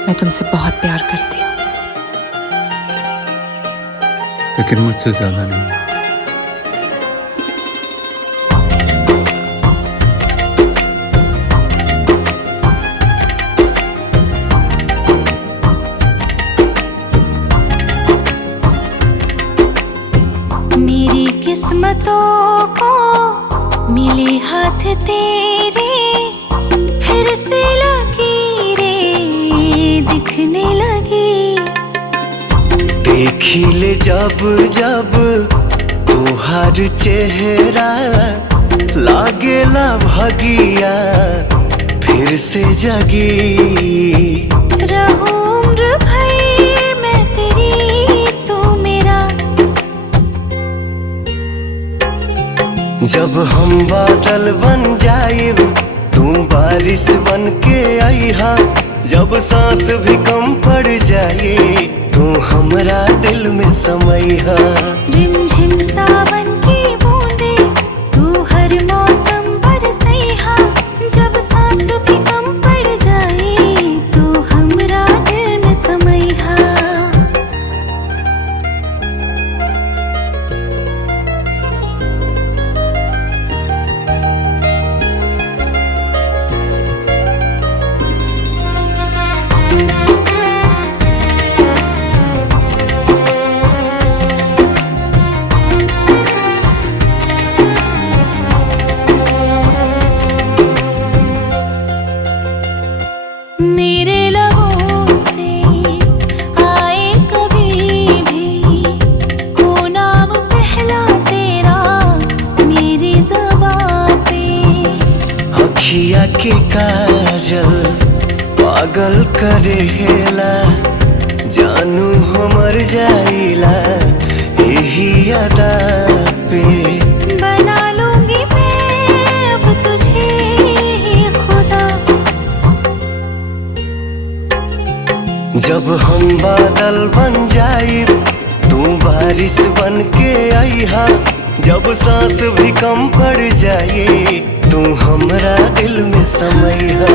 मैं तुमसे बहुत प्यार करती हूँ, लेकिन मुझसे ज्यादा नहीं। मेरी किस्मतों को मिले हाथ तेरे, फिर से लकीरें दिखने लगी। देखी ले जब जब तोहार चेहरा, लागेला भगिया फिर से जगी। रहूं उम्र भर मैं तेरी, तू मेरा। जब हम बादल बन जाइब, तू बारिश बन के आईहा। जब सांस भी कम पड़ जाए, तू हमरा दिल में समैहा। रिमझिम सावन की बूंदे, तू हर मौसम बरसैहा। जब सांस भी कम पड़ जाए, तू हमरा दिल में समैहा। मेरे लबों से आए कभी भी, हो नाम पहला तेरा मेरी ज़बां पे। अखिया के काजल पागल करेला, जानू हमर जाइला यही अदा पे। बना लूंगी मैं अब तुझे ही खुदा। जब हम बादल बन जाए, तू बारिश बन के आईहा। जब सांस भी कम पड़ जाए, तू हमरा दिल में समैहा।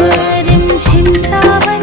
रिमझिम सावन